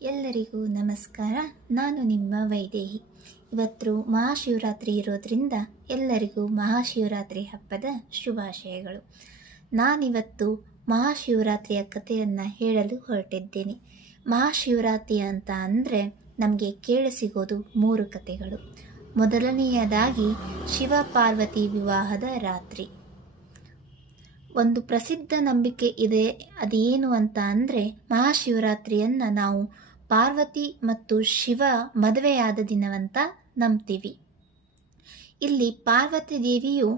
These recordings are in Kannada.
ಎಲ್ಲರಿಗೂ ನಮಸ್ಕಾರ. ನಾನು ನಿಮ್ಮ ವೈದೇಹಿ. ಇವತ್ತು ಮಹಾಶಿವರಾತ್ರಿ ಇರೋದ್ರಿಂದ ಎಲ್ಲರಿಗೂ ಮಹಾಶಿವರಾತ್ರಿ ಹಬ್ಬದ ಶುಭಾಶಯಗಳು. ನಾನಿವತ್ತು ಮಹಾಶಿವರಾತ್ರಿಯ ಕಥೆಯನ್ನು ಹೇಳಲು ಹೊರಟಿದ್ದೇನೆ. ಮಹಾಶಿವರಾತ್ರಿ ಅಂತ ಅಂದರೆ ನಮಗೆ ಕೇಳಿಸಿಗೋದು 3 ಕಥೆಗಳು. ಮೊದಲನೆಯದಾಗಿ ಶಿವ ಪಾರ್ವತಿ ವಿವಾಹದ ರಾತ್ರಿ. ಒಂದು ಪ್ರಸಿದ್ಧ ನಂಬಿಕೆ ಇದೆ. ಅದೇನು ಅಂತ ಅಂದರೆ ಮಹಾಶಿವರಾತ್ರಿಯನ್ನು ನಾವು ಪಾರ್ವತಿ ಮತ್ತು ಶಿವ ಮದುವೆಯಾದ ದಿನವಂತ ನಂಬ್ತೀವಿ. ಇಲ್ಲಿ ಪಾರ್ವತಿ ದೇವಿಯು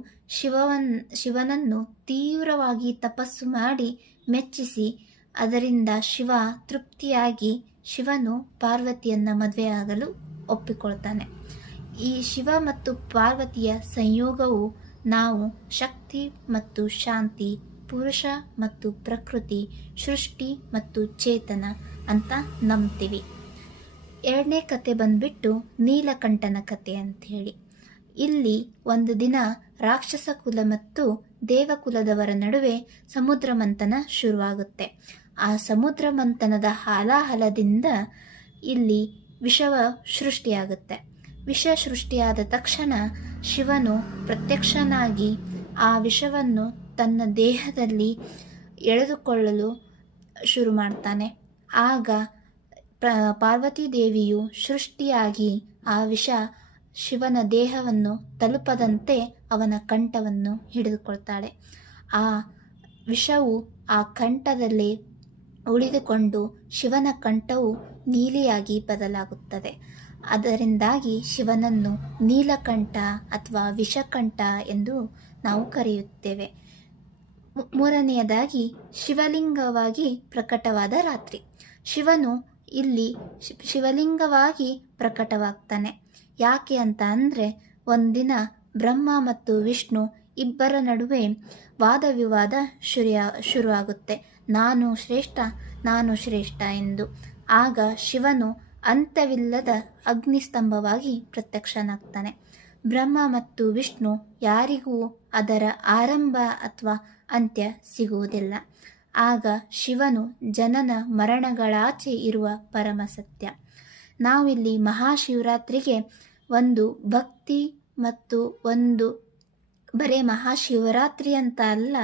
ಶಿವನನ್ನು ತೀವ್ರವಾಗಿ ತಪಸ್ಸು ಮಾಡಿ ಮೆಚ್ಚಿಸಿ ಅದರಿಂದ ಶಿವ ತೃಪ್ತಿಯಾಗಿ ಶಿವನು ಪಾರ್ವತಿಯನ್ನು ಮದುವೆಯಾಗಲು ಒಪ್ಪಿಕೊಳ್ತಾನೆ. ಈ ಶಿವ ಮತ್ತು ಪಾರ್ವತಿಯ ಸಂಯೋಗವು ನಾವು ಶಕ್ತಿ ಮತ್ತು ಶಾಂತಿ, ಪುರುಷ ಮತ್ತು ಪ್ರಕೃತಿ, ಸೃಷ್ಟಿ ಮತ್ತು ಚೇತನ ಅಂತ ನಂಬ್ತೀವಿ. ಎರಡನೇ ಕತೆ ಬಂದ್ಬಿಟ್ಟು ನೀಲಕಂಠನ ಕತೆ ಅಂಥೇಳಿ. ಇಲ್ಲಿ ಒಂದು ದಿನ ರಾಕ್ಷಸ ಕುಲ ಮತ್ತು ದೇವಕುಲದವರ ನಡುವೆ ಸಮುದ್ರ ಮಂಥನ ಶುರುವಾಗುತ್ತೆ. ಆ ಸಮುದ್ರ ಮಂಥನದ ಹಾಲಾಹಲದಿಂದ ಇಲ್ಲಿ ವಿಷವ ಸೃಷ್ಟಿಯಾಗುತ್ತೆ. ವಿಷ ಸೃಷ್ಟಿಯಾದ ತಕ್ಷಣ ಶಿವನು ಪ್ರತ್ಯಕ್ಷನಾಗಿ ಆ ವಿಷವನ್ನು ತನ್ನ ದೇಹದಲ್ಲಿ ಎಳೆದುಕೊಳ್ಳಲು ಶುರು ಮಾಡ್ತಾನೆ. ಆಗ ಪಾರ್ವತಿ ದೇವಿಯು ಸೃಷ್ಟಿಯಾಗಿ ಆ ವಿಷ ಶಿವನ ದೇಹವನ್ನು ತಲುಪದಂತೆ ಅವನ ಕಂಠವನ್ನು ಹಿಡಿದುಕೊಳ್ತಾಳೆ. ಆ ವಿಷವು ಆ ಕಂಠದಲ್ಲಿ ಉಳಿದುಕೊಂಡು ಶಿವನ ಕಂಠವು ನೀಲಿಯಾಗಿ ಬದಲಾಗುತ್ತದೆ. ಅದರಿಂದಾಗಿ ಶಿವನನ್ನು ನೀಲಕಂಠ ಅಥವಾ ವಿಷಕಂಠ ಎಂದು ನಾವು ಕರೆಯುತ್ತೇವೆ. ಮೂರನೆಯದಾಗಿ ಶಿವಲಿಂಗವಾಗಿ ಪ್ರಕಟವಾದ ರಾತ್ರಿ. ಶಿವನು ಇಲ್ಲಿ ಶಿವಲಿಂಗವಾಗಿ ಪ್ರಕಟವಾಗ್ತಾನೆ. ಯಾಕೆ ಅಂತ ಅಂದರೆ ಒಂದಿನ ಬ್ರಹ್ಮ ಮತ್ತು ವಿಷ್ಣು ಇಬ್ಬರ ನಡುವೆ ವಾದ ವಿವಾದ ಶುರುವಾಗುತ್ತೆ. ನಾನು ಶ್ರೇಷ್ಠ ಎಂದು. ಆಗ ಶಿವನು ಅಂತವಿಲ್ಲದ ಅಗ್ನಿಸ್ತಂಭವಾಗಿ ಪ್ರತ್ಯಕ್ಷನಾಗ್ತಾನೆ. ಬ್ರಹ್ಮ ಮತ್ತು ವಿಷ್ಣು ಯಾರಿಗೂ ಅದರ ಆರಂಭ ಅಥವಾ ಅಂತ್ಯ ಸಿಗುವುದಿಲ್ಲ. ಆಗ ಶಿವನು ಜನನ ಮರಣಗಳಾಚೆ ಇರುವ ಪರಮ ಸತ್ಯ. ನಾವಿಲ್ಲಿ ಮಹಾಶಿವರಾತ್ರಿಗೆ ಒಂದು ಭಕ್ತಿ ಮತ್ತು ಒಂದು ಬರೇ ಮಹಾಶಿವರಾತ್ರಿ ಅಂತ ಅಲ್ಲ,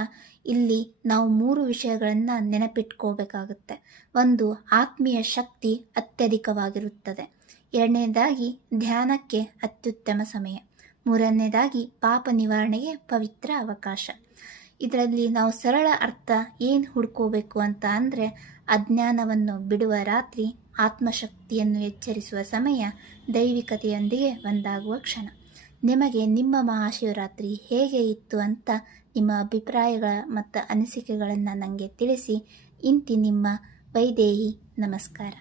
ಇಲ್ಲಿ ನಾವು 3 ವಿಷಯಗಳನ್ನು ನೆನಪಿಟ್ಕೋಬೇಕಾಗುತ್ತೆ. ಒಂದು, ಆತ್ಮೀಯ ಶಕ್ತಿ ಅತ್ಯಧಿಕವಾಗಿರುತ್ತದೆ. ಎರಡನೇದಾಗಿ ಧ್ಯಾನಕ್ಕೆ ಅತ್ಯುತ್ತಮ ಸಮಯ. ಮೂರನೇದಾಗಿ ಪಾಪ ನಿವಾರಣೆಗೆ ಪವಿತ್ರ ಅವಕಾಶ. ಇದರಲ್ಲಿ ನಾವು ಸರಳ ಅರ್ಥ ಏನು ಹುಡ್ಕೋಬೇಕು ಅಂತ ಅಂದರೆ ಅಜ್ಞಾನವನ್ನು ಬಿಡುವ ರಾತ್ರಿ, ಆತ್ಮಶಕ್ತಿಯನ್ನು ಎಚ್ಚರಿಸುವ ಸಮಯ, ದೈವಿಕತೆಯೊಂದಿಗೆ ಒಂದಾಗುವ ಕ್ಷಣ. ನಿಮಗೆ ನಿಮ್ಮ ಮಹಾಶಿವರಾತ್ರಿ ಹೇಗೆ ಇತ್ತು ಅಂತ ನಿಮ್ಮ ಅಭಿಪ್ರಾಯಗಳ ಮತ್ತು ಅನಿಸಿಕೆಗಳನ್ನು ನನಗೆ ತಿಳಿಸಿ. ಇಂತಿ ನಿಮ್ಮ ವೈದೇಹಿ. ನಮಸ್ಕಾರ.